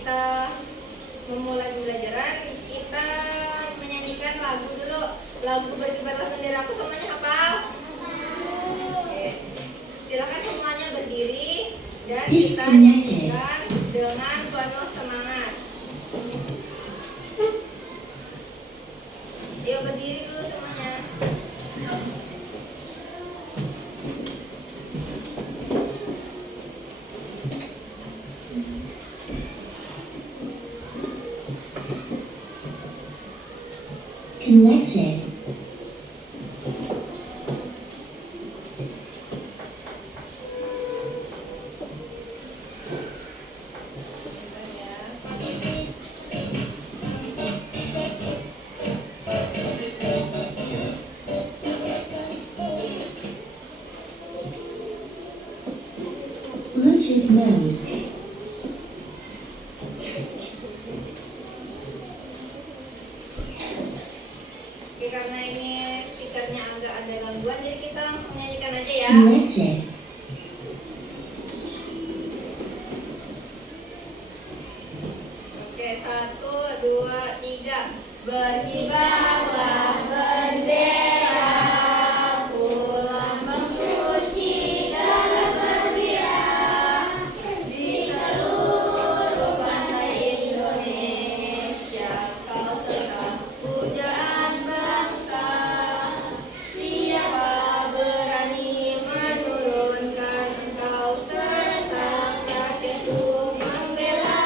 kita memulai pembelajaran, kita menyanyikan lagu dulu. Lagu Berkibarlah Benderaku, semuanya hafal? Oke. Silakan semuanya berdiri dan kita nyanyikan dengan penuh semangat. Ayo berdiri dulu semuanya. Connected. Bluetooth mode. Oke, karena ini speakernya agak ada gangguan, jadi kita langsung nyanyikan aja ya. Connected. Oke, 1, 2, 3. Berkibarlah benderaku, lambang suci darah berkilau di seluruh pantai Indonesia. Kau tetap pujaan bangsa. Siapa berani menurunkan engkau, serentak rakyatku membela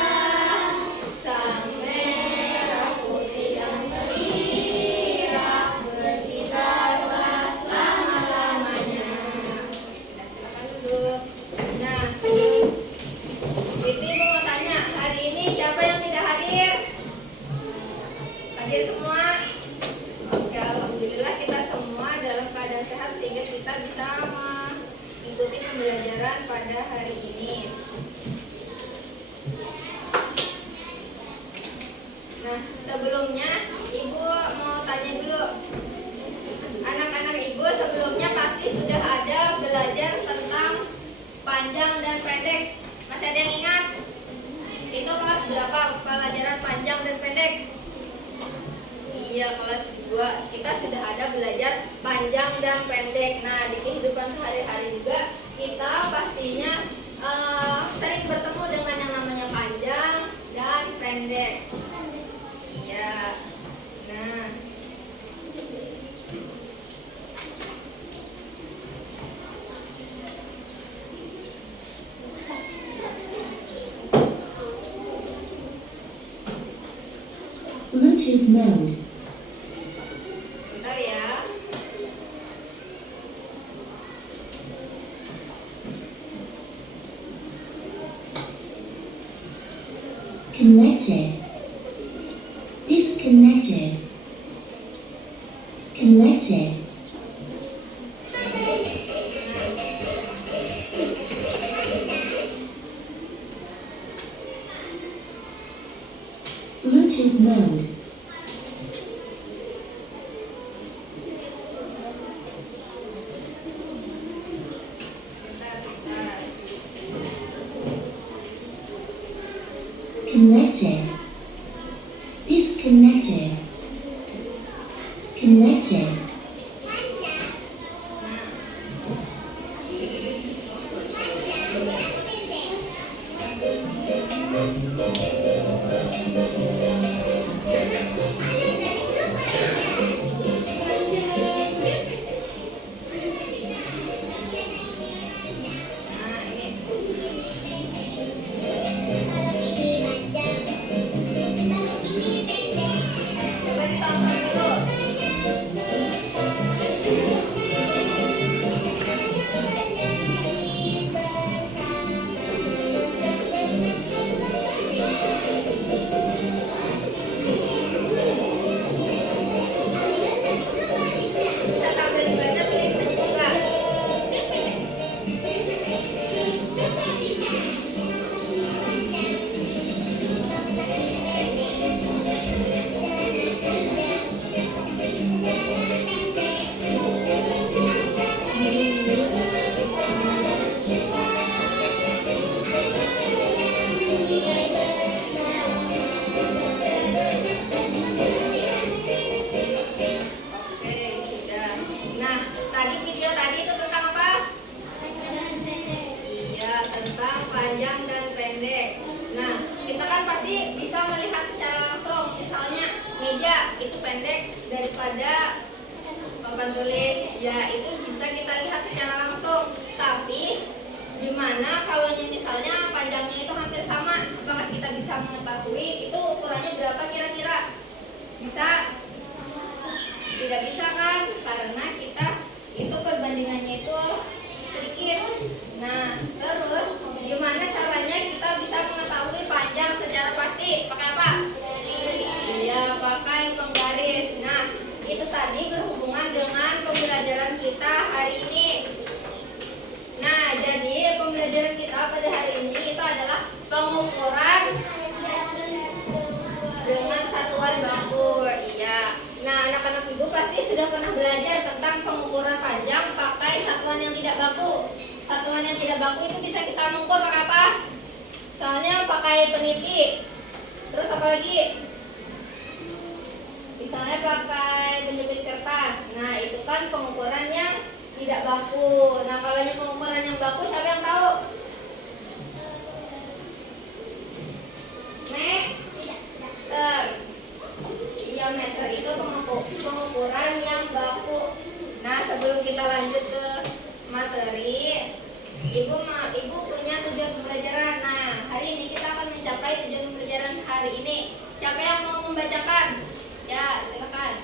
sang merah putih yang berkilau, berkibarlah selama-lamanya. Silakan duduk. Nah, sebelum itu Ibu mau tanya, hari ini siapa yang tidak hadir? Hadir semua? Oke, alhamdulillah kita semua dalam keadaan sehat sehingga kita bisa mengikuti pembelajaran pada hari ini. Nah, sebelumnya Ibu mau tanya dulu. Anak-anak Ibu sebelumnya pasti sudah ada belajar tentang panjang dan pendek. Masih ada yang ingat? Itu kelas berapa pelajaran panjang dan pendek? Iya, kelas 2. Kita sudah ada belajar panjang dan pendek. Nah, di kehidupan sehari-hari juga kita pastinya sering bertemu dengan yang namanya panjang dan pendek. Iya. Nah, Bluetooth mode. bentar ya. Connected. Disconnected. Connected. Bluetooth mode. Bentar. Connected. Disconnected. Connected. Nah, ini. Coba ditonton dulu. bisa melihat secara langsung. Misalnya meja itu pendek daripada papan tulis, ya itu bisa kita lihat secara langsung. Tapi gimana kalau misalnya panjangnya itu hampir sama, apakah kita bisa mengetahui itu ukurannya berapa kira-kira? Bisa? Tidak bisa kan? Karena kita itu perbandingannya itu sedikit. Nah, terus gimana caranya kita bisa mengetahui panjang secara pasti? Pakai apa? Iya, pakai penggaris. Nah, itu tadi berhubungan dengan pembelajaran kita hari ini. Nah, jadi pembelajaran kita pada hari ini itu adalah pengukuran dengan satuan baku. Iya. Nah, anak-anak ibu pasti sudah pernah belajar tentang pengukuran panjang pakai satuan yang tidak baku. Satuan yang tidak baku itu bisa kita mengukur pakai apa? Soalnya pakai peniti. Terus apa lagi? Misalnya pakai penjepit kertas. Nah, itu kan pengukuran yang tidak baku. Nah, kalau yang pengukuran yang baku siapa yang tahu? Meter. Iya, meter itu pengukuran yang baku. Nah, sebelum kita lanjut ke materi, ibu punya tujuan pembelajaran. Nah, hari ini kita akan mencapai tujuan pembelajaran hari ini. Siapa yang mau membacakan? Ya, silakan.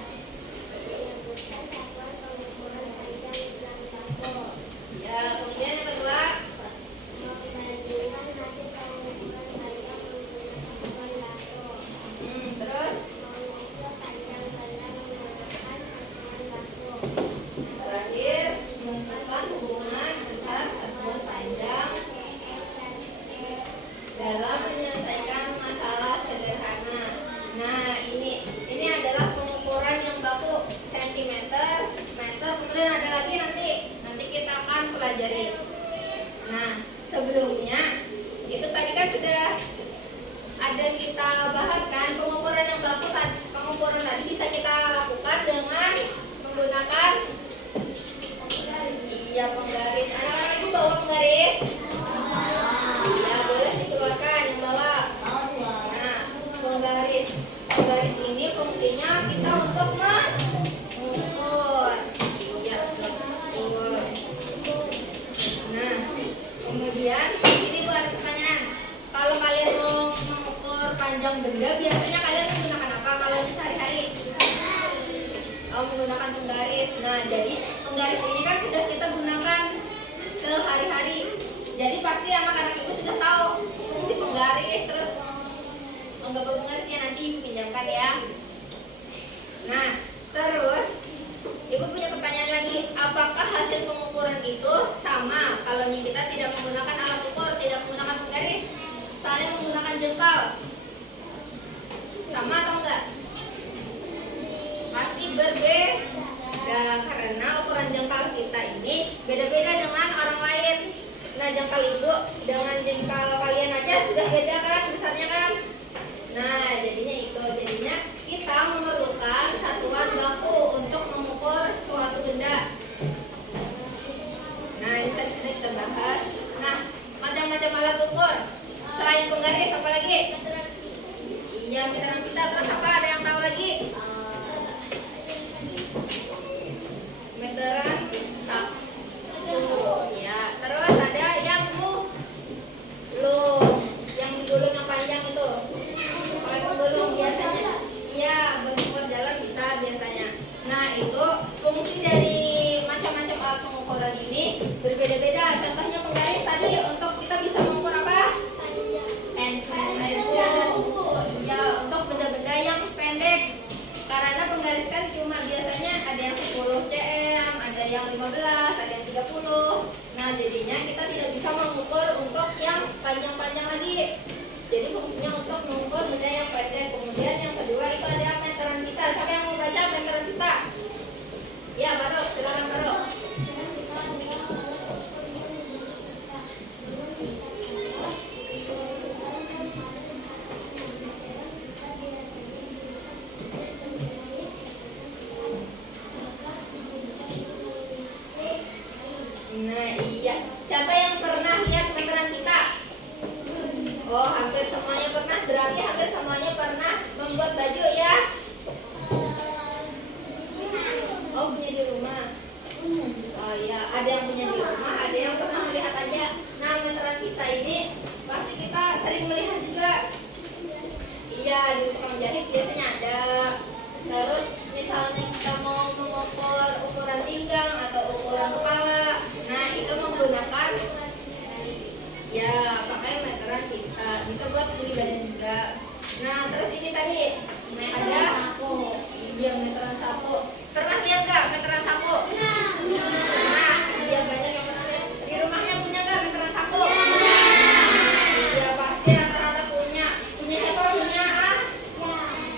Ya, kemudian yang kedua. Terus terakhir, menentukan hubungan antar satuan panjang dalam menyelesaikan masalah sederhana. Nah, ini adalah pengukuran yang baku, sentimeter, meter, kemudian ada lagi nanti kita akan pelajari. Nah, sebelumnya itu tadi kan sudah ada kita bahas kan pengukuran yang baku. Pengukuran tadi bisa kita lakukan dengan menggunakan penggaris. Anak-anak ibu bawa penggaris? Ya, boleh dikeluarkan yang bawa. Nah, penggaris ini fungsinya kita untuk mengukur. Iya, betul. Nah, kemudian ini Bu ada pertanyaan. Kalau kalian mau mengukur panjang benda, biasanya kalian menggunakan apa kalau sehari-hari? Menggunakan penggaris. Nah, jadi penggaris ini kan sudah kita gunakan sehari-hari. Jadi pasti anak-anak itu sudah tahu fungsi penggaris. Terus beberapa penggarisnya nanti ibu pinjamkan ya. Nah, terus ibu punya pertanyaan lagi. Apakah hasil pengukuran itu sama kalau kita tidak menggunakan alat ukur, tidak menggunakan penggaris? Saya menggunakan jengkal. Sama atau enggak? Pasti berbeda, karena ukuran jengkal kita ini beda-beda dengan orang lain. Nah, jengkal ibu dengan jengkal kalian aja sudah beda kan besarnya kan? Nah, jadinya kita memerlukan satuan baku untuk mengukur suatu benda. Nah, ini tadi sudah kita bahas. Nah, macam-macam alat ukur selain penggaris apa lagi? Iya, meteran kita. Terus apa? Ada yang tahu lagi? Meteran saku. Ya, terus ada yang gulung. Yang digulung yang panjang itu. Pakai penggulung biasanya. Iya, mengukur jalan bisa biasanya. Nah, itu fungsi dari macam-macam alat pengukuran ini berbeda-beda. Contohnya penggaris tadi untuk kita bisa mengukur apa? Iya, untuk benda-benda yang pendek. Karena penggaris kan cuma biasanya ada yang 10 cm, ada yang 15, ada yang 30. Nah, jadinya kita tidak bisa mengukur untuk yang panjang-panjang lagi. Jadi fungsinya untuk mengukur benda yang pendek. Kemudian yang kedua itu ada meteran kita. Siapa yang mau baca meteran kita? Ya, Baro, silakan Baro. Nah, iya. Siapa yang pernah lihat meteran kita? Oh, hampir semuanya pernah. Berarti semuanya pernah membuat baju ya? Oh, punya di rumah. Oh iya, ada yang punya di rumah, ada yang pernah melihat aja. Nah, meteran kita ini pasti kita sering melihat juga. Iya, di tukang jahit biasanya ada. Terus misalnya kita mau mengukur ukuran pinggang atau ukuran kepala, nah itu menggunakan ya pakai meteran kita. Bisa buat studi badan juga. Nah, terus ini tadi ada sapu. Iya, meteran sapu. Pernah lihat gak meteran sapu? Nah, iya banyak yang pernah lihat. Di rumahnya punya gak meteran sapu? Iya, pasti rata-rata punya. Punya siapa? Punya ah?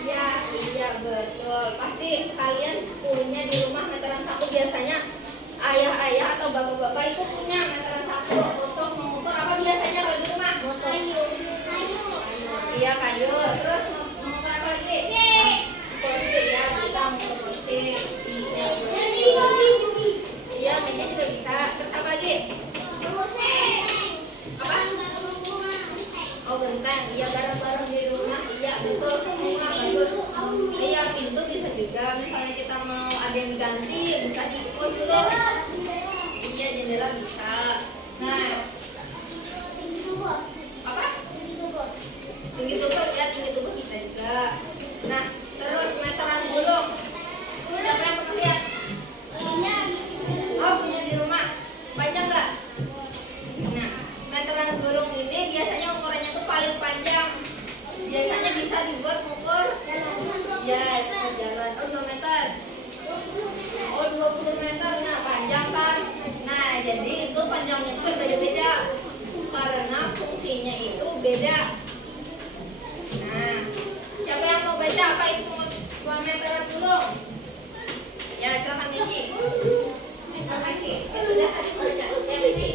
Iya, iya betul. Pasti kalian punya di rumah meteran sapu. Biasanya ayah-ayah atau bapak-bapak itu punya meteran sapu untuk mengukur apa biasanya kalau di rumah? Kayu. Iya, kayu. Terus mengukur apa lagi? Kursi ya, kita mengukur kursi. Iya, betul. Iya, meja juga bisa. Terus apa lagi? Apa? Oh, genteng. Iya, barang-barang di rumah. Iya, betul semua bagus. Iya, pintu bisa juga. Misalnya kita mau ada yang ganti, bisa diukur dulu. Iya, jendela bisa. Nah, apa? Tinggi tubuh ya, tinggi tubuh bisa juga. Nah, terus meteran gulung. Siapa yang pernah lihat? Oh, punya di rumah. Panjang nggak? Nah, meteran gulung ini biasanya ukurannya tuh paling panjang. Biasanya bisa dibuat ukur ya, itu jalan. Oh, 2 meter. Oh, 20 meter. Nah, panjang kan? Nah, jadi itu panjangnya tuh beda-beda. Karena fungsinya itu beda. Nah, siapa yang mau baca apa itu meteran gulung? Ya, silakan Messi. Messi. Sudah tadi baca. Ya, Messi.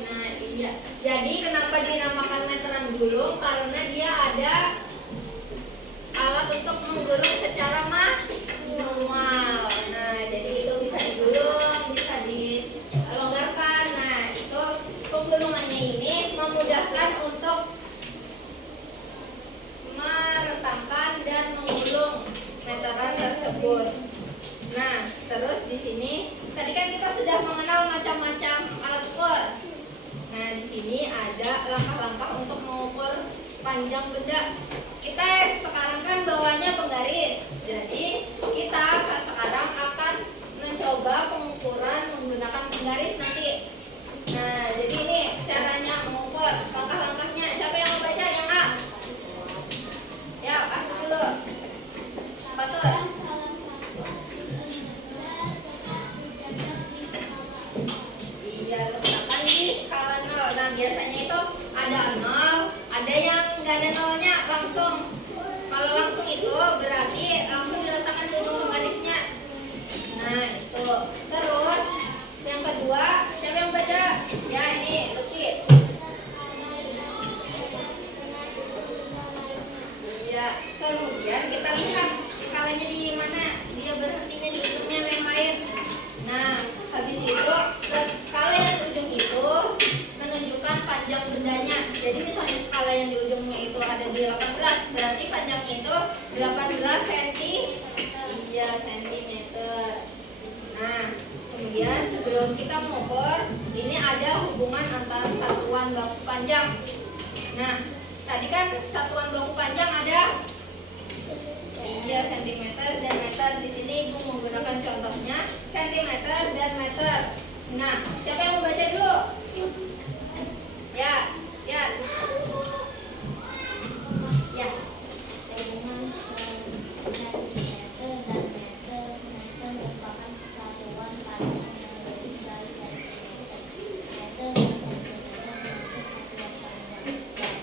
Nah, iya. Jadi kenapa dinamakan meteran gulung? Karena dia ada alat untuk menggulung secara manual. Nah, jadi itu bisa digulung, bisa dilonggarkan. Nah, itu penggulungannya ini memudahkan untuk merentangkan dan menggulung meteran tersebut. Nah, terus di sini tadi kan kita sudah mengenal macam-macam alat ukur. Nah, di sini ada langkah-langkah untuk mengukur panjang benda. Kita sekarang kan bawahnya penggaris. Jadi, kita sekarang akan mencoba pengukuran menggunakan penggaris nanti. Nah, jadi ini caranya mengukur. Langkah-langkahnya. Siapa yang mau baca? Yang A? Ya, A dulu. Betul. Iya, letakkan di skala 0. Nah, biasanya itu ada 0, ada yang nggak ada nolnya langsung. Kalau langsung itu berarti langsung diletakkan di ujung penggarisnya. Nah, itu. Terus yang kedua, siapa yang baca? Ya, ini Lucky. Iya, kemudian kita lihat skalanya di mana. Dia berhentinya di ujungnya yang lain. Nah, habis itu skala yang di ujung itu menunjukkan panjang bendanya. Jadi misalnya skala yang di ujungnya itu ada di 18, berarti panjangnya itu 18 cm. Iya, centimeter. Nah, kemudian sebelum kita mengukur, ini ada hubungan antara satuan baku panjang. Nah, tadi kan satuan baku panjang ada iya, sentimeter dan meter. Di sini Ibu menggunakan contohnya sentimeter dan meter. Nah, siapa yang membaca dulu? Ya, ya. Ya. Hubungan sentimeter dan meter merupakan satuan panjang yang lebih dari sentimeter. Meter dan sentimeter memiliki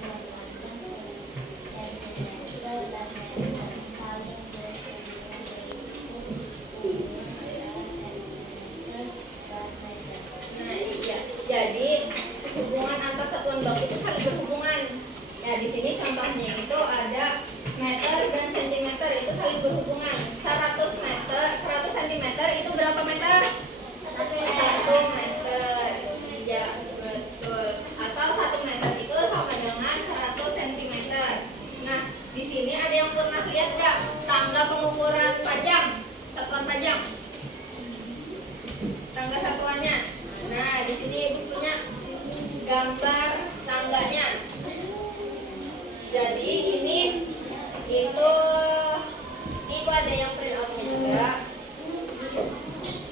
satuan panjang baku. Dibandingkan sentimeter dan meter saling bersinggungan, yaitu hubungan antara sentimeter dan meter. Nah, Jadi hubungan antar satuan blok itu saling berhubungan. Ya di sini contohnya itu ada meter dan sentimeter itu saling berhubungan. 100 meter, 100 sentimeter itu berapa meter? 1 meter. Ya betul. Atau 1 meter itu sama dengan 100 sentimeter. Nah di sini ada yang pernah lihat nggak tangga pengukuran panjang, satuan panjang? Tangga satuannya. Nah di sini ibu punya gambar tangganya. Jadi ini itu ibu ada yang print outnya juga.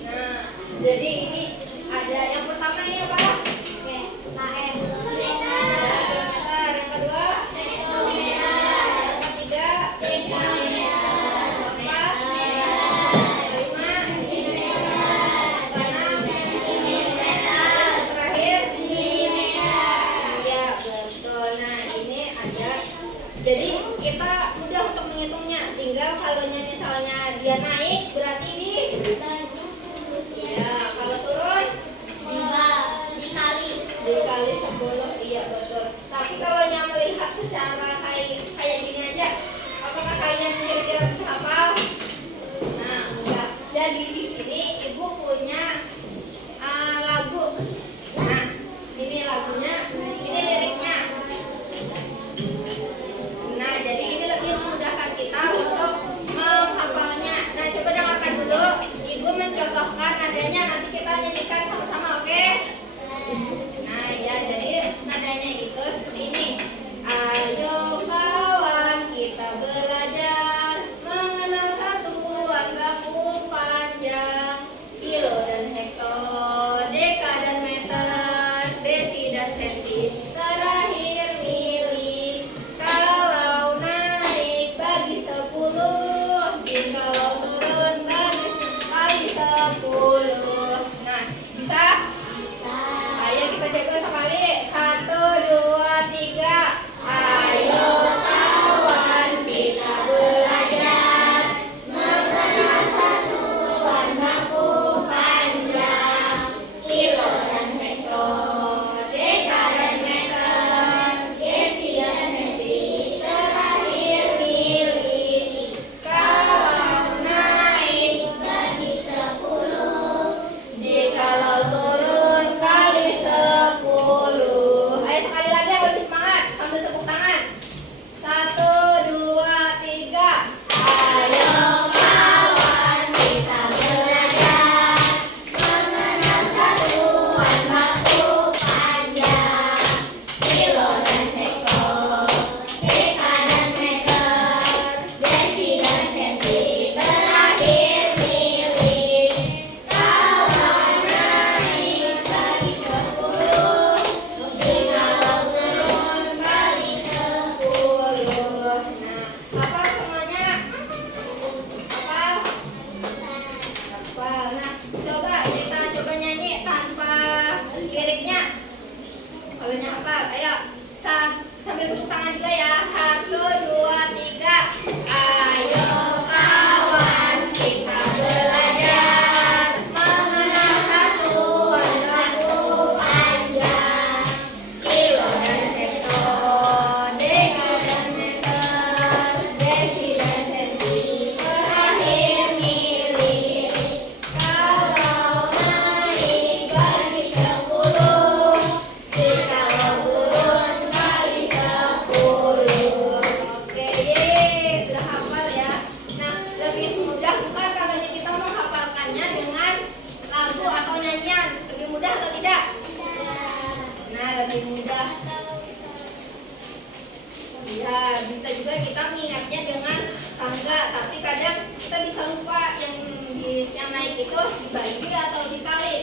Nah jadi ini ada yang pertama ini apa? KM. Meter. Yang kedua? Yang ketiga? Keempat? Kelima? Keenam? Terakhir? Iya betul. Nah ini ada. Jadi kita mudah untuk menghitungnya. Tinggal kalau misalnya dia naik berarti ya kalau turun dikali 10. Iya betul. Tapi kalau yang melihat secara kayak gini aja, apakah kalian kira-kira bisa hafal? Nah enggak. Jadi di sini ibu punya lagu. Nah ini lagunya, ini liriknya. Nah jadi ini lebih memudahkan kita untuk menghafalnya. Nah coba dengarkan dulu. Ibu mencontohkan nadanya, nanti kita nyanyikan sama-sama, oke? Nah ya, jadi nadanya itu seperti ini. Ayo kawan kita belajar mengenal satuan baku panjang, kilo dan hektar, deka dan meter, desi dan senti, terakhir mili. Kalau naik bagi 10, kalau turun bagi 10. Nah bisa? Ayo kita coba sekali. 1, 2, 3. Ayo kawan kita belajar mengenal satuan baku panjang, kilo dan hektar, deka dan meter, desi dan senti, terakhir mili. Kalau naik bagi 10, jikalau turun kali 10. Ayo sekali lagi yang lebih semangat sambil tepuk tangan. 1, 2, 3. Ayo kawan kita belajar mengenal satuan baku panjang, kilo dan hektar, deka dan meter, desi dan senti, terakhir mili. Kalau naik bagi 10, jikalau turun bagi 10. Nah, hafal semuanya? Hafal? Hafal. Nah, kita coba nyanyi tanpa liriknya. Kalau hafal, ayo. Sambil tepuk tangan juga ya. 1, 2, 3. Ayo kawan kita belajar mengenal satuan baku panjang, kilo dan hektar, deka dan meter, desi dan senti, terakhir mili. Kalau naik bagi 10, jikalau turun kali 10. Oke, sudah hafal ya. Nah, lebih mudah bukan kalau kita menghafalkannya dengan lagu atau nyanyian? Lebih mudah atau tidak? Nah, lebih mudah. Ya, bisa juga kita mengingatnya dengan tangga, tapi kadang kita bisa lupa yang naik itu dibagi atau dikali.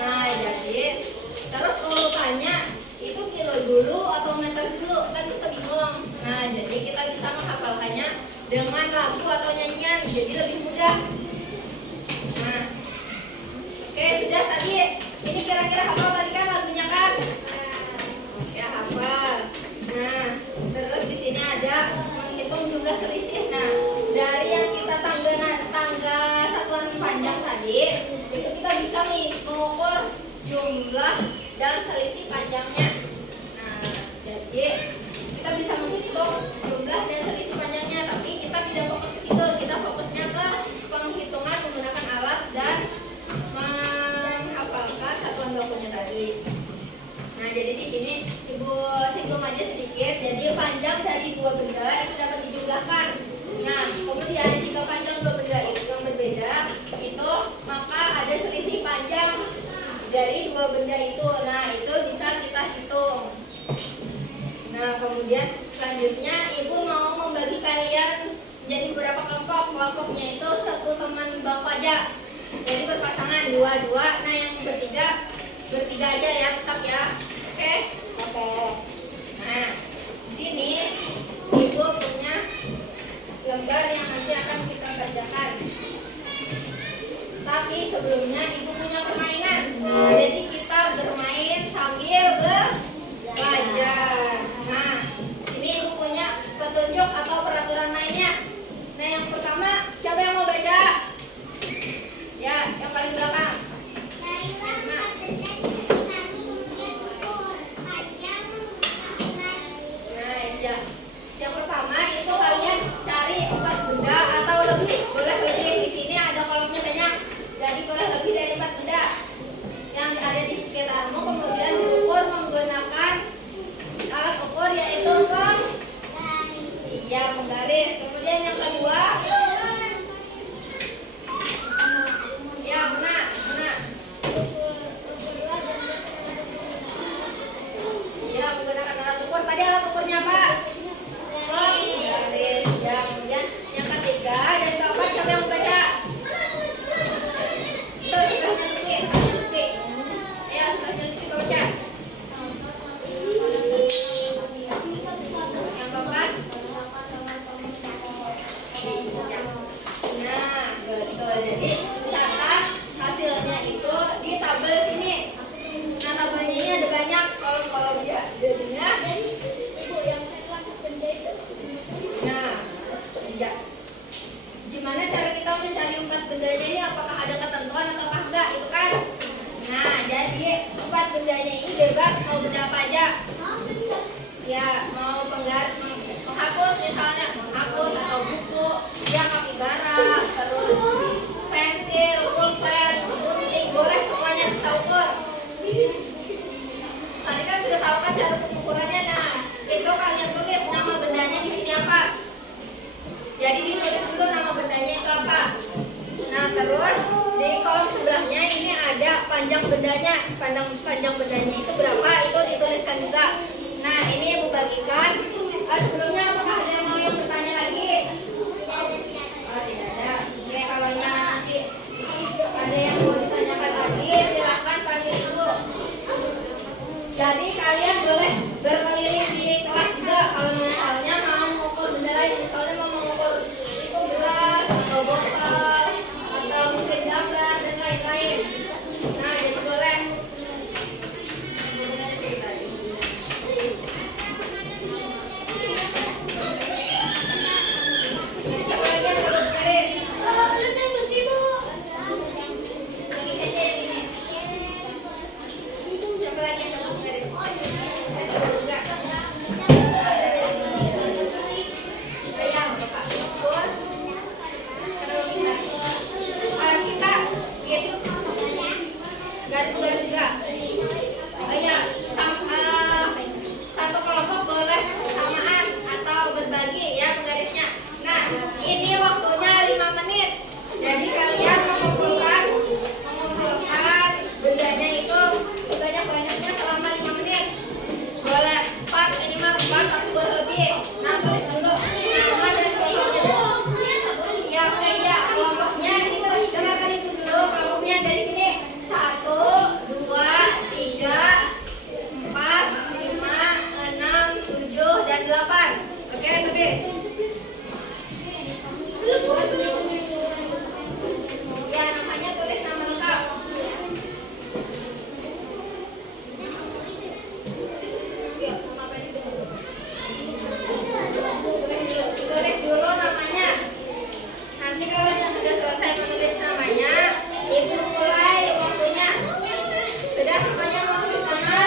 Nah, jadi terus urutannya itu kilo dulu atau meter dulu, kan kita bingung. Nah, jadi kita bisa menghafalkannya dengan lagu atau nyanyian, jadi lebih mudah. Nah, oke sudah tadi. Ini kira-kira hafal tadi kan lagunya kan? Ya hafal. Nah, terus di sini ada menghitung jumlah selisih. Nah, dari yang kita tangga satuan panjang tadi, itu kita bisa nih mengukur jumlah dan selisih panjangnya. Nah, jadi kita bisa menghitung jumlah dan selisih panjangnya, tapi kita tidak fokus ke situ. Kita fokusnya ke penghitungan menggunakan alat dan menghafalkan satuan bakunya tadi. Nah, jadi di sini Ibu singgung aja sedikit. Jadi panjang dari dua benda itu dapat dijumlahkan. Nah, kemudian jika panjang dua benda itu yang berbeda, itu maka ada selisih panjang dari dua benda itu. Nah, itu bisa kita hitung. Nah, kemudian selanjutnya Ibu mau membagi kalian menjadi beberapa kelompok. Kelompoknya itu satu teman bangku aja. Jadi berpasangan dua-dua. Nah, yang bertiga aja ya, tetap ya. Oke? Oke. Nah, di sini Ibu punya lembar yang nanti akan kita bacakan. Tapi sebelumnya Ibu punya permainan. Jadi kita bermain sambil belajar. Nah, sini Ibu punya petunjuk atau peraturan mainnya. Nah, yang pertama, siapa yang mau baca? Ya, yang paling belakang. Nah, ya. Yang pertama itu kalian cari 4 benda atau lebih. Boleh lebih, di sini ada kolomnya banyak. Jadi boleh lebih dari 4 benda yang ada di sekitarmu, kemudian diukur menggunakan alat ukur yaitu penggaris. Kemudian yang kedua, ya benar. Ya, menggunakan alat ukur. Tadi alat ukurnya apa? Penggaris. Ya, kemudian yang ketiga dan keempat, siapa yang membaca? Itu sebelahnya Lutfi. Ya, sebelahnya Lutfi baca. Yang keempat. Nah, betul. Jadi catat hasilnya itu di tabel sini. Nah, tabelnya ini ada banyak kolom-kolom ya. Jadinya Ibu yang benda itu. Nah, ya. Gimana cara kita mencari 4 bendanya ini? Apakah ada ketentuan ataukah enggak? Itu kan. Nah, jadi 4 bendanya ini bebas, mau benda apa aja. Ya, mau penggaris, menghapus misalnya, menghapus atau buku, ya kapibara, terus pensil, pulpen, gunting, boleh semuanya kita ukur. Tadi kan sudah tahu kan cara pengukurannya. Nah, itu kalian tulis nama bendanya di sini apa. Jadi ditulis dulu nama bendanya itu apa. Nah, terus di kolom sebelahnya ini ada panjang bendanya. Panjang bendanya itu berapa? Itu dituliskan juga. Nah, ini Ibu bagikan. Sebelumnya apakah ada yang mau bertanya lagi? Oh, tidak ada. Oke, kalau nanti ada yang mau ditanyakan lagi, silakan panggil Ibu. Jadi kalian boleh berkeliling di kelas juga. Kalau misalnya mau mengukur benda lain, misalnya mau mengukur itu gelas atau botol atau mungkin gambar dan lain-lain. Nah, jadi boleh. Siapa lagi yang mau bergaris? Ini saja yang ini. Siapa lagi yang mau bergaris? Enggak. Ayam, Bapak. Pun. Kalau kita gitu. Garis juga. Ya, satu kelompok boleh samaan atau berbagi ya penggarisnya. Nah, ini waktunya 5 menit. Jadi kalian mengumpulkan bendanya itu sebanyak-banyaknya selama 5 menit. Boleh 4, minimal 4, tapi boleh lebih. Nah, tulis dulu nama dan kelompoknya. Ya, oke ya, kelompoknya itu dengarkan itu dulu. Kelompoknya dari sini 1, 2, 3, 4, 5, 6, 7, dan 8. Oke, tulis. Ya, namanya tulis nama lengkap. Yuk, nama apa itu? Tulis dulu namanya. Nanti kalau sudah selesai menulis namanya, Ibu mulai waktunya. Sudah semuanya menulis nama?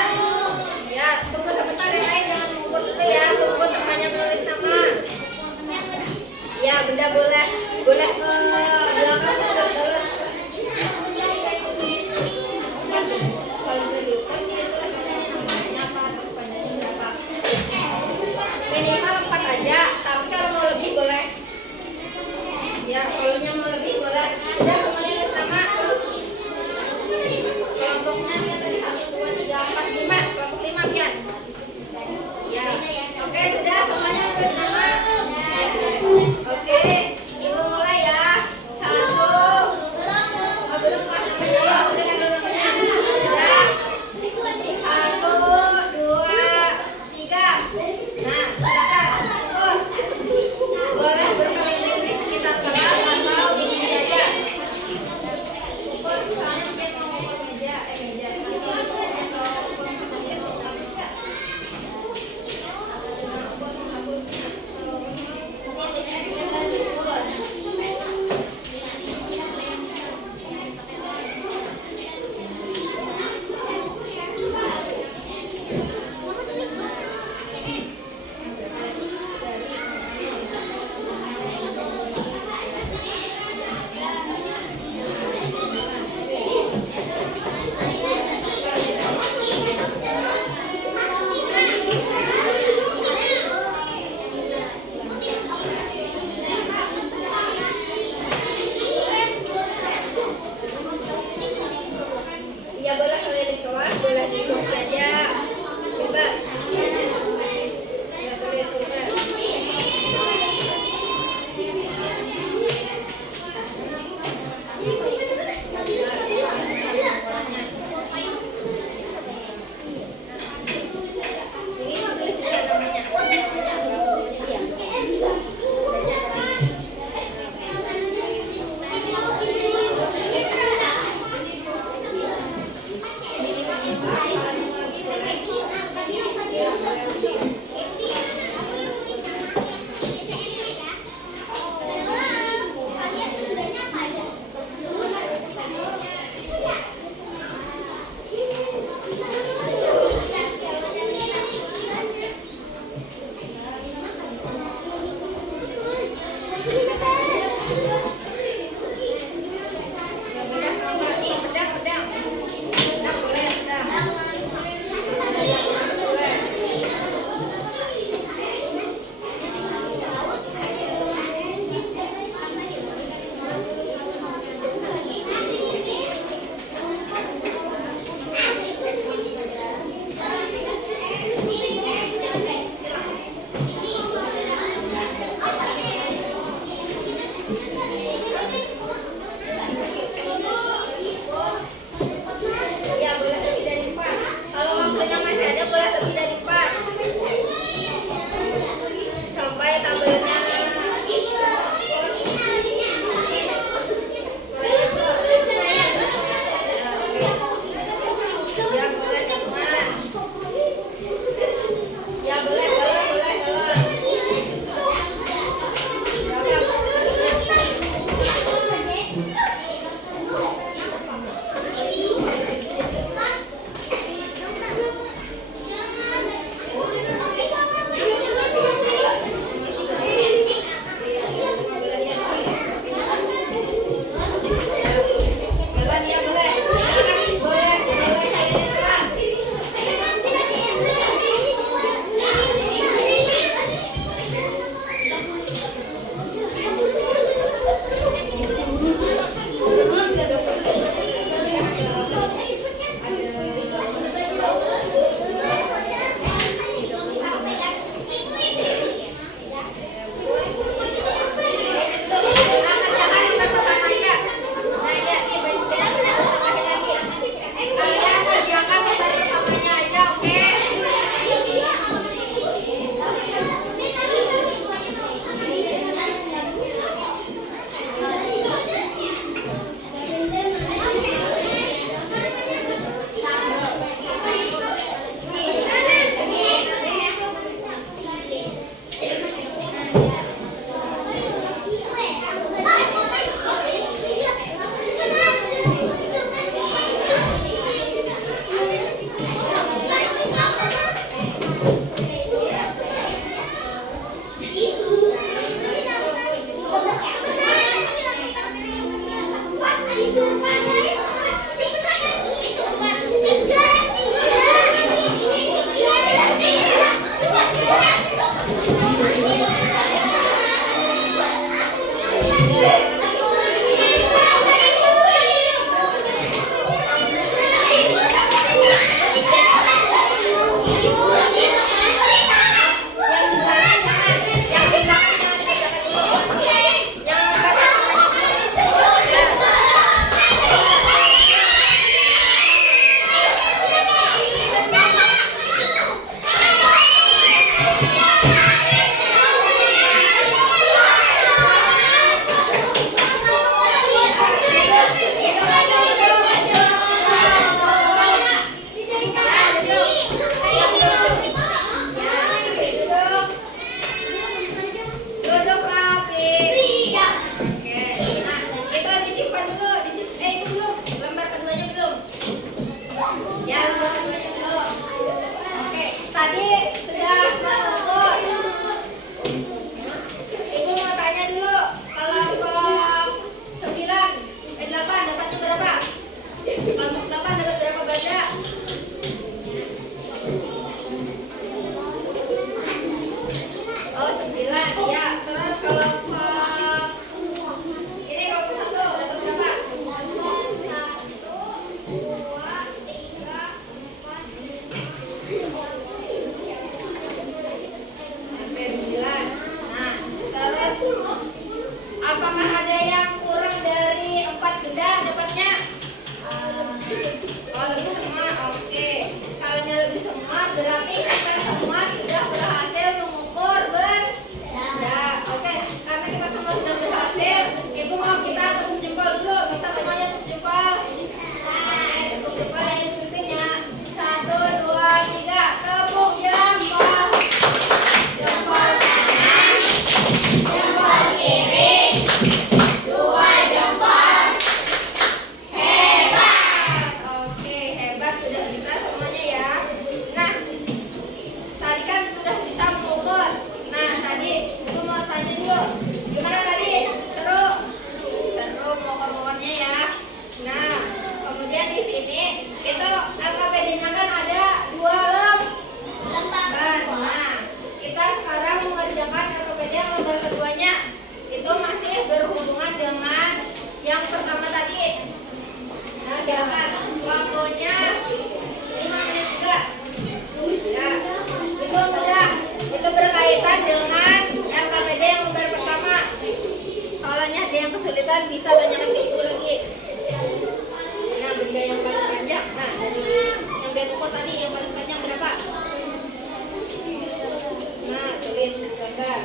Pedang boleh, pedang. Boleh. kalian bisa tanyakan ke ibu lagi. Nah, benda yang paling panjang. Nah, dari yang beko tadi yang paling panjang berapa? Nah, tulis gambar.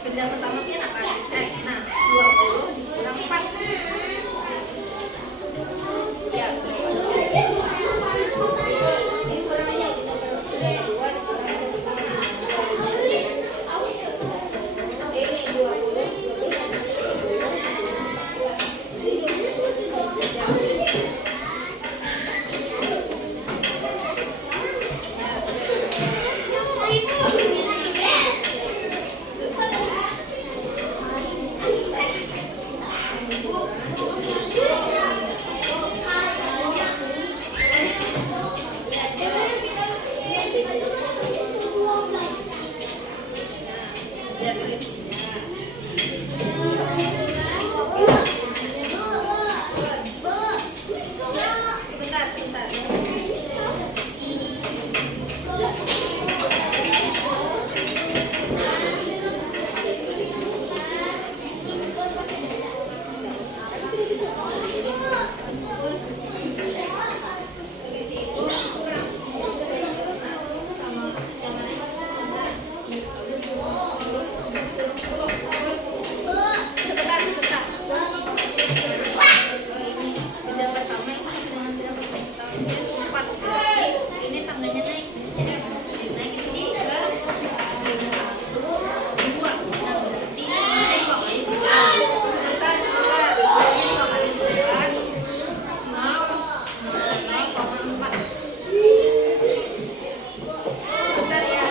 Benda pertama itu apa? Nah, 20 kurang 4. Ya, ini kurang aja. Benda kedua dikurang 5. Ini 20. Ya, tulis. Sebentar. Ini tangganya naik. Naik ini ke 1, 2. Nah, berarti ini 2 kali 3. Sebentar. Ini 2 kali 3. 0,4. Sebentar ya.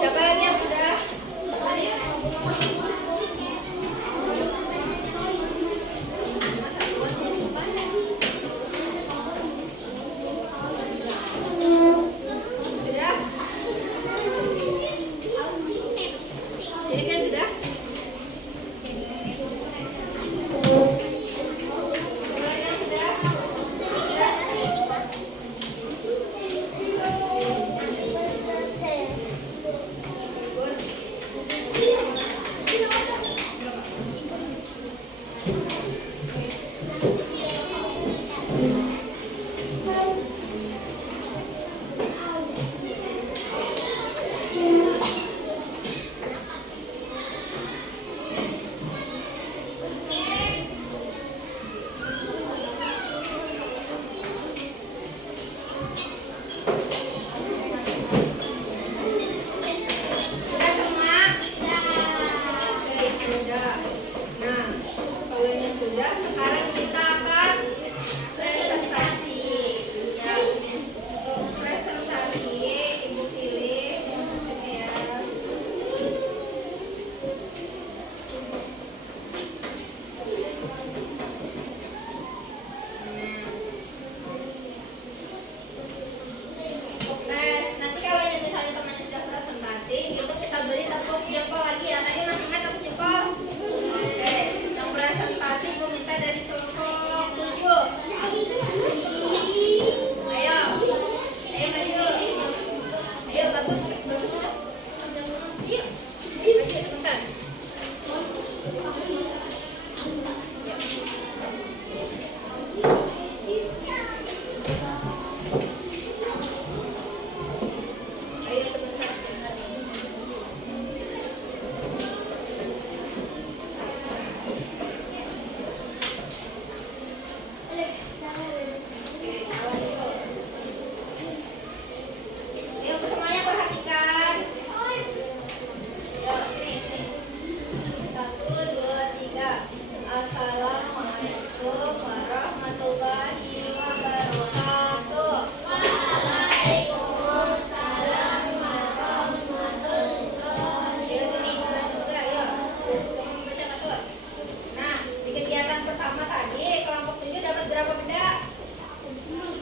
Siapa lagi yang sudah? Sudah? Ini kan sudah? Siapa lagi yang sudah? Sudah semua? Oke, sudah. Nah, kalau ini sudah, sekarang kita akan presentasi. Ya, untuk presentasi, Ibu pilih ini ya. Nanti kalau misalnya temannya sudah presentasi, itu kita beri tepuk jempol lagi ya. Tadi masih ingat tepuk jempol? Oke, yang presentasi Bu minta dari kelompok 7. Ayo, ayo maju. Ayo bagus, bagus sudah. Yuk, maju sebentar. Ayo sebentar. Oke, jalan dulu. Ayo semuanya perhatikan. Yuk, sini. 1, 2, 3. Assalamualaikum warahmatullahi wabarakatuh. Ayo sini, bukan juga, yuk. Baca terus. Nah, di kegiatan pertama tadi kelompok 7 dapat berapa benda? Sembilan.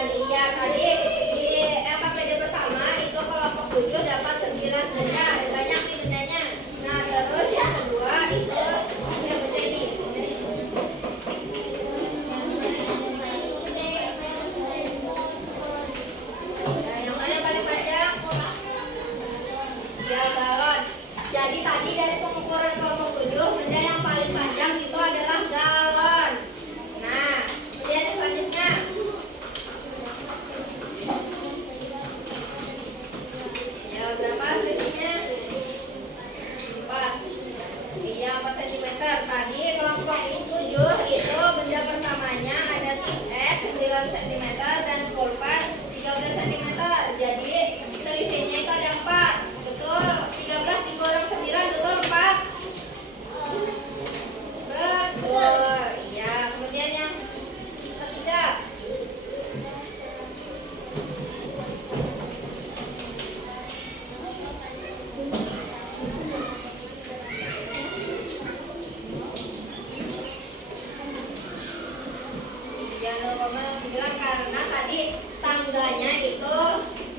Iya, tadi di LKPD pertama itu kelompok 7 dapat 9 benda. Banyak nih bendanya. Nah, terus yang kedua itu ya baca ini. Nah, yang mana yang paling panjang? Ya, galon. Jadi tadi dari pengukuran kelompok 7, benda yang paling panjang itu adalah galon. Nah, kemudian yang selanjutnya. Ya, berapa selisihnya? 4. Iya, 4 cm. Tadi kelompok 7 itu benda pertamanya ada tip X 9 cm dan pulpen 13 cm. Jadi selisihnya itu ada 4. Betul? 13 dikurang 9 betul 4.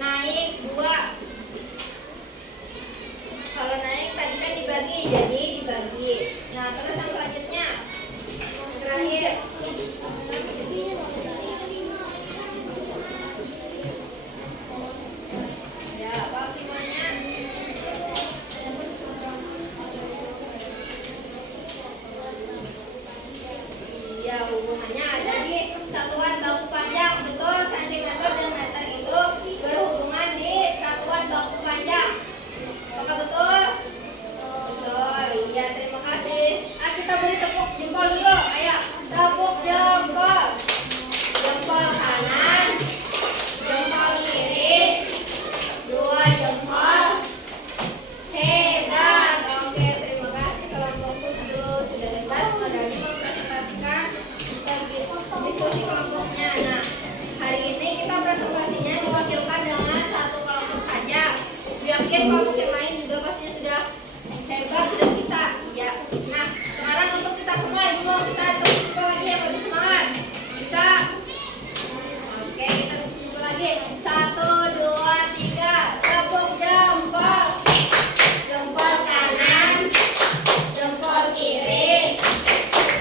naik 2. Kalau naik tadi kan dibagi, jadi dibagi. Nah, terus yang selanjutnya terakhir. Ya, apa semuanya? Iya, hubungannya ada di satuan baku panjang. Betul, sentimeter dan meter itu berhubungan di satuan baku panjang. Apakah betul? Betul, iya, terima kasih. Ah, kita beri tepuk jempol dulu. Ayo, tepuk jempol. Jempol kanan, jempol kiri, 2 jempol. Hebat. Oke, terima kasih kelompokku sudah bebas Madani mempresentasikan diskusi kelompoknya. Nah, hari ini kita presentasinya diwakilkan dengan satu kelompok saja. Yakin kelompok yang lain juga pastinya sudah hebat, sudah bisa. Ya. Nah, sekarang untuk kita semua ibu mau kita tepuk lagi yang lebih semangat. Bisa? Oke, kita tepuk lagi. 1, 2, 3. Tepuk jempol. Jempol kanan, jempol kiri,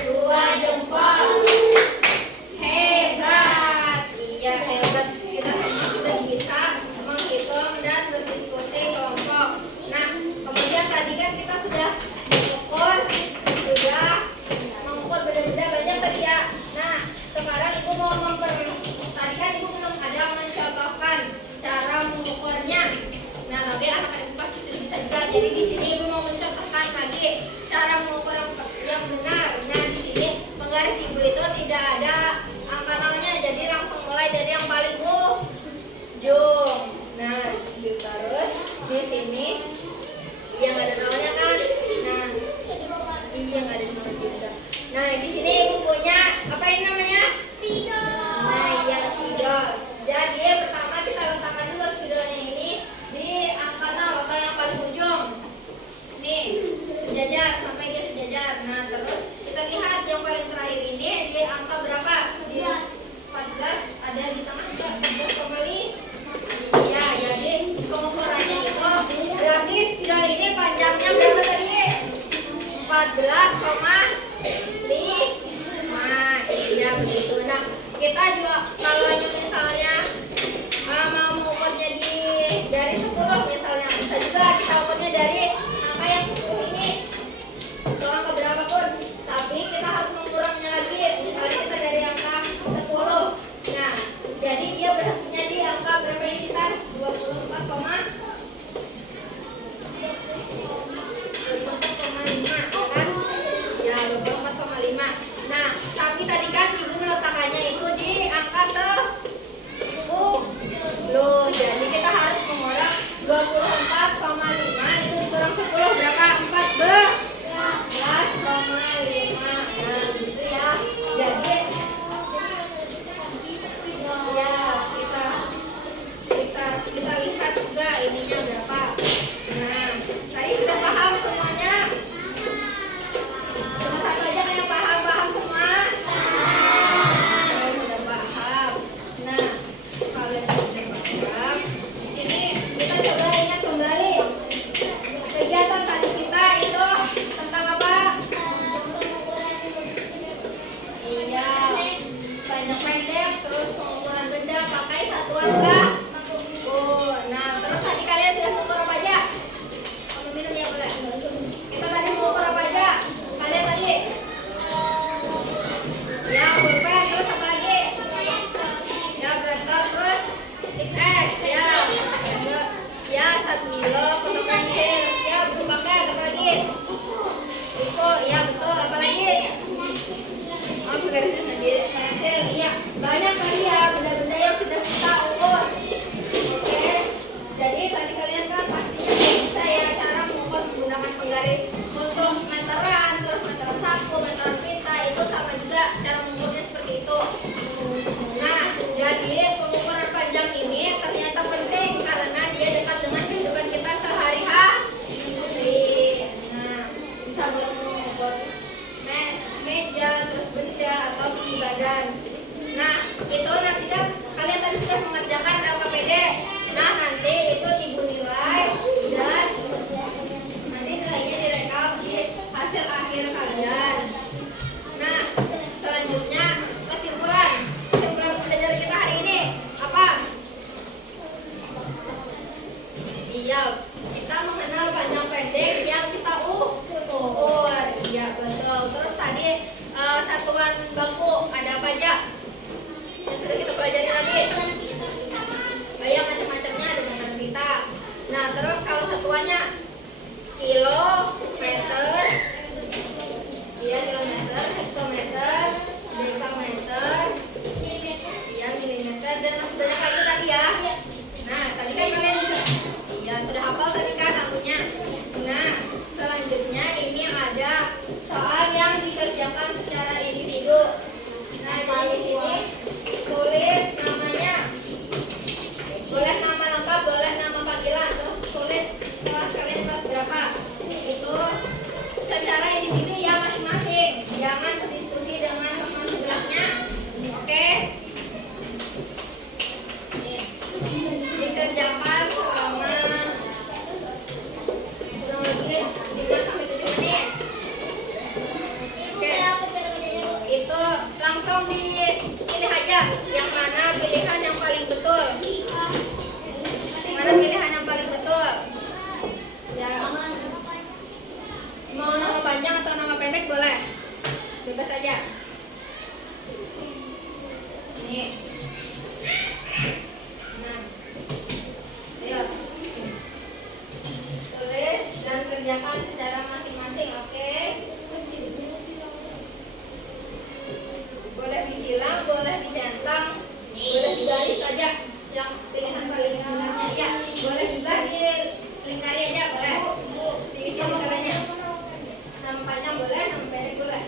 2 jempol. Hebat. Iya, hebat. Kita semua sudah bisa menghitung dan berdiskusi kelompok. Nah, kemudian tadi kan kita sudah mengukur benda-benda banyak tadi ya. Nah, sekarang ibu mau tadi kan ibu belum ada mencontohkan cara mengukurnya. Nah, tapi anak-anak pasti sudah bisa juga. Jadi di sini ibu mau mencontohkan lagi cara mengukur yang benar. Nah, di sini penggaris ibu itu tidak ada angka nolnya, jadi langsung mulai dari yang paling ujung. Nah, terus di sini yang ada nolnya kan. Nah, iya nggak ada nol juga. Nah, di sini ibu punya apa ini namanya? Spidol. Nah, iya spidol. Jadi pertama kita letakkan dulu spidolnya ini di angka 0 atau yang paling ujung. Nih, sejajar sampai dia sejajar. Nah, terus kita lihat yang paling terakhir ini di angka berapa? Di 14 ada di tengah juga 14,5. Iya, jadi pengukurannya itu berarti spidol ini panjangnya berapa tadi? 14,5. Iya begitu. Nah, kita juga kalau misalnya mau mengukurnya dari 10 misalnya, bisa juga kita ukurnya dari angka yang 10 ini atau angka berapapun, tapi kita harus mengkurangnya lagi. Misalnya kita dari angka 10. Nah, jadi dia berhentinya di angka berapa ini kita? 24,5 kan? Ya, 24,5. Nah, tapi tadi kan ibu meletakkannya itu di angka 10. Jadi kita harus mengurang 24,5 itu dikurang 10 berapa? 14,5. Nah, gitu ya. Jadi ya kita lihat juga ininya berapa. Nah, tadi sudah paham semuanya? Cuma satu aja kan yang paham semua? Sudah paham. Nah, kalian sudah paham. Di sini kita coba ingat kembali kegiatan tadi kita itu tentang apa? Iya, panjang pendek, terus pengukuran benda pakai satuan kah? Nah, terus tadi kalian sudah mengukur apa aja? Kamu minum ya boleh. Kita tadi mengukur apa aja? Kalian tadi? Ya, pulpen, terus apa lagi? Ya, proyektor, terus tik X, ya, stabilo, fotopensil, ya, berpakai, apa lagi? Info, ya betul, apa lagi? Oh, penggarisnya sendiri, pensil, iya, banyak tadi ya, benda-benda yang sudah kita ukur. Oke, jadi tadi kalian kan pastinya bisa ya cara mengukur menggunakan penggaris untuk meteran, terus meteran saku, meteran pita, itu sama juga cara mengukurnya seperti itu. Nah, jadi pengukuran panjang ini ternyata penting karena dia dekat dengan kehidupan kita sehari-hari. Nah, bisa buat mengukur meja, terus benda atau tinggi badan. Nah, itu nanti Ya, kita mengenal panjang pendek yang kita ukur. Iya, betul. Terus tadi satuan baku ada apa aja? Yang sudah kita pelajari tadi. Banyak macam-macamnya ada dengan kita. Nah, terus kalau satuannya kilometer, iya kilometer, hektometer, dekameter, iya milimeter, dan masih banyak lagi tadi ya. Nah, tadi kan kalian iya sudah hafal tadi kan akunya. Nah, selanjutnya ini ada soal yang dikerjakan secara individu. Nah, jadi di sini tulis namanya. Boleh nama lengkap, boleh nama panggilan, terus tulis kelas kalian kelas berapa. Itu secara individu ya masing-masing. Jangan berdiskusi dengan teman sebelahnya. Oke? Nih, dikerjakan selama kurang lebih 5 sampai 7 menit. Oke. Itu langsung dipilih aja yang mana pilihan yang paling betul. Mana pilihan yang paling betul? Ya. Mau nama panjang atau nama pendek boleh. Bebas aja. Ini. Nah. Ayo. Tulis dan kerjakan secara masing-masing, oke? Boleh disilang, boleh dicentang, boleh digaris aja yang pilihan paling benarnya ya. Boleh juga dilingkari aja, boleh. Diisi lingkarannya. Nama panjang boleh, nama pendek boleh.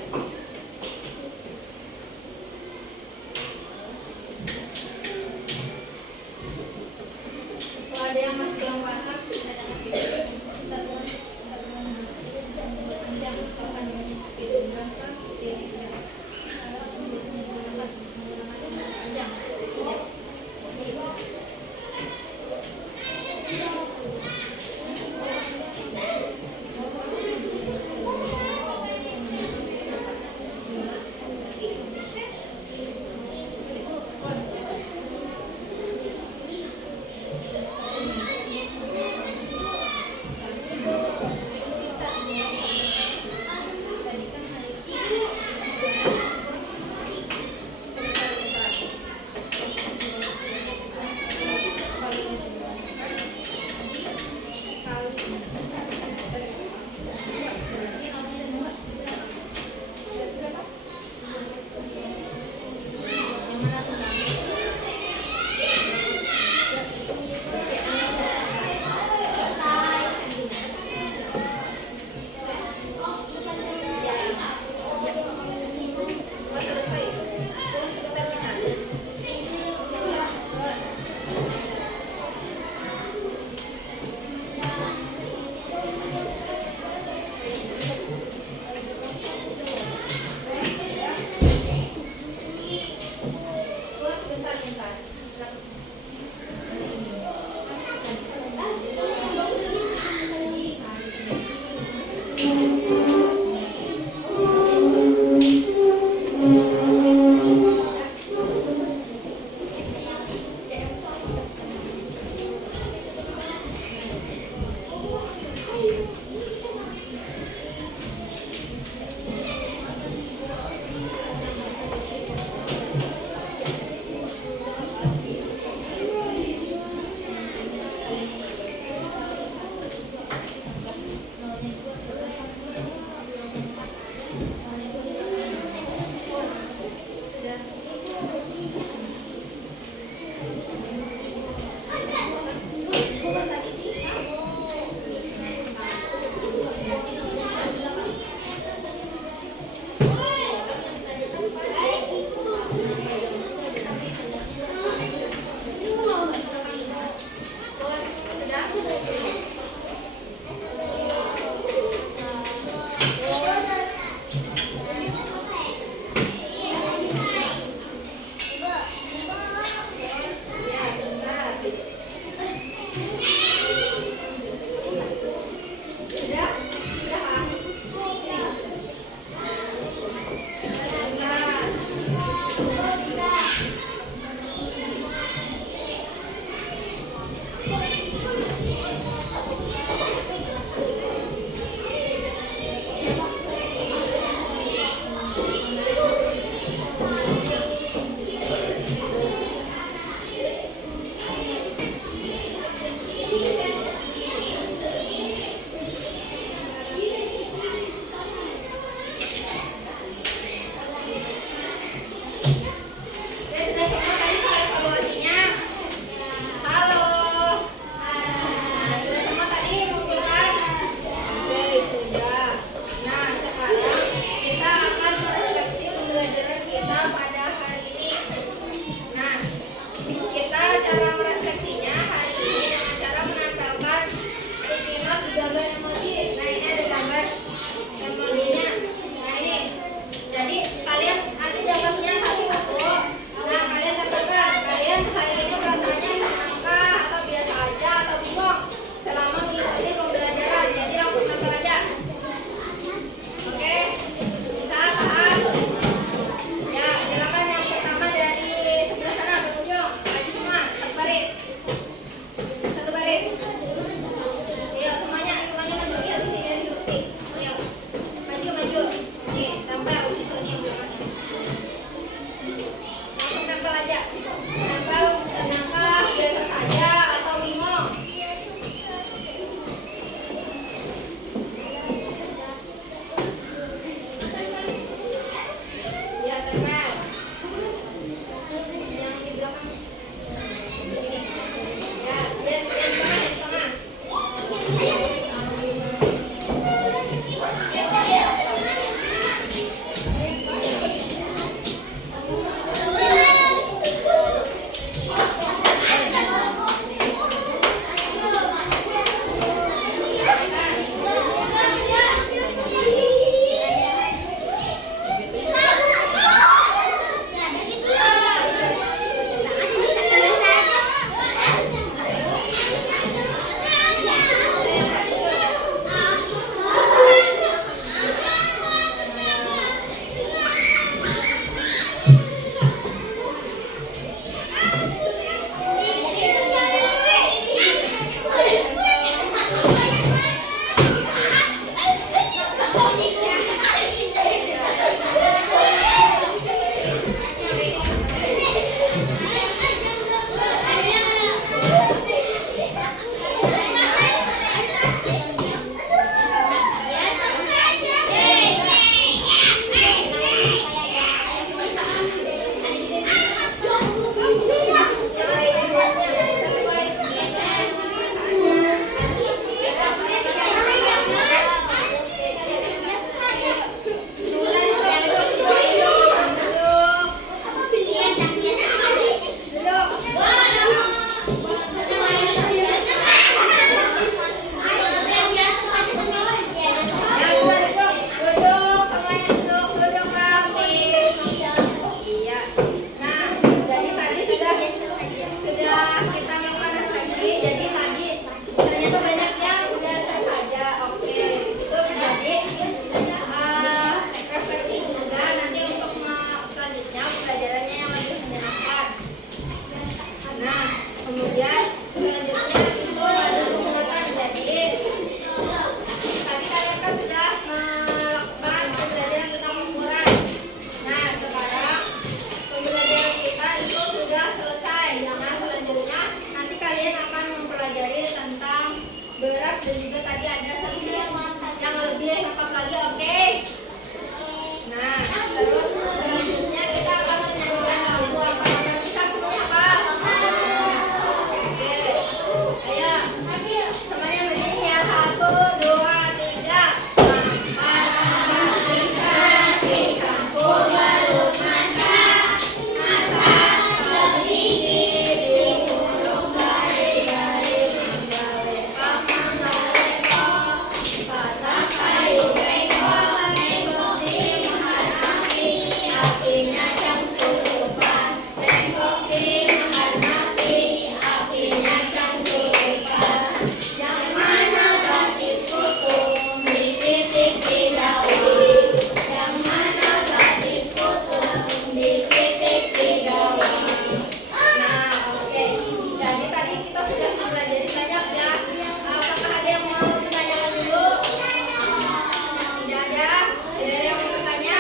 Kalau ada yang masih belum paham, ada yang satuan panjang, kandungannya berapa? berat dan juga tadi ada selisih yang lebih lengkap lagi, oke? Nah, terus selanjutnya kita akan menyanyikan lagu apa yang bisa semuanya apa? Oke, ayo semuanya berdiri ya, 1, 2, 3. Empat pisang, pisang balut masak, masak sedikit dikurung garing-garing, mangga lepok, patah kayu bengkok, bengkok dimakan api, apinya jam surupan, bengkok dimakan api, apinya jam surupan. Yang mana batis kutung di titik didawi, yang mana batis kutung di titik didawi. Nah, oke. Jadi tadi kita sudah mempelajari banyak ya. Apakah ada yang mau menanyakan dulu? Tidak ada? Tidak ada yang mau bertanya?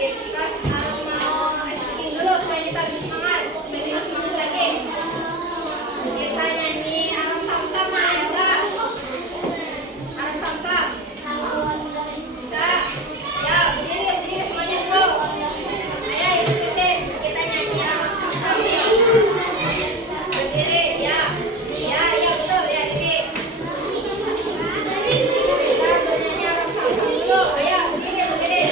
Kita sekarang mau speaking dulu supaya kita lebih semangat, supaya kita semangat lagi. Kita nyanyi Aram Samsam, bisa? Aram Samsam, bisa? Ya, berdiri semuanya dulu. Ayo, ibu pimpin. Kita nyanyi Aram Samsam. Berdiri, ya. Ya, betul, ya, diri. Kita bernyanyi Aram Samsam dulu. Ayo, berdiri.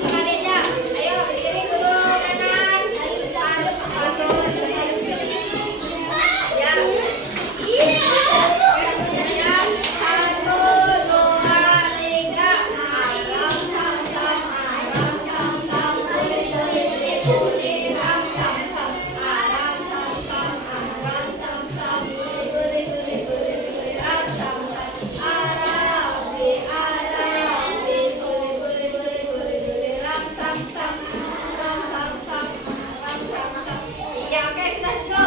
Sama Deja. Ayo, berdiri dulu, kanan. Satu. Ya. Ya. 1, 2, 3. Aram Samsam, Aram Samsam, guli-guli, Aram Samsam, Aram Samsam, Aram Samsam, guli-guli, Aram Samsam, Arabi, Arabi, guli-guli, Aram Samsam, Aram Samsam, Aram Samsam. Ya, oke, sudah dulu.